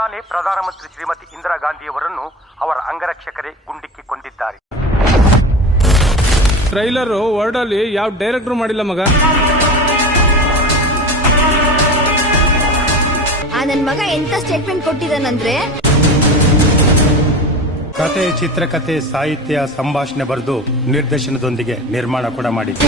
ಮುಂಜಾನೆ ಪ್ರಧಾನಮಂತ್ರಿ ಶ್ರೀಮತಿ ಇಂದಿರಾ ಗಾಂಧಿಯವರನ್ನು ಅವರ ಅಂಗರಕ್ಷಕರೇ ಗುಂಡಿಕ್ಕಿ ಕೊಂದಿದ್ದಾರೆ. ಟ್ರೈಲರ್ ವರ್ಡ್ ಅಲ್ಲಿ ಯಾವ ಡೈರೆಕ್ಟರ್ ಮಾಡಿಲ್ಲ ಮಗ. ನನ್ ಮಗ ಎಂತ ಸ್ಟೇಟ್ಮೆಂಟ್ ಕೊಟ್ಟಿದ್ದಾನಂದ್ರೆ ಕತೆ, ಚಿತ್ರಕಥೆ, ಸಾಹಿತ್ಯ, ಸಂಭಾಷಣೆ ಬರೆದು ನಿರ್ದೇಶನದೊಂದಿಗೆ ನಿರ್ಮಾಣ ಕೂಡ ಮಾಡಿದೆ.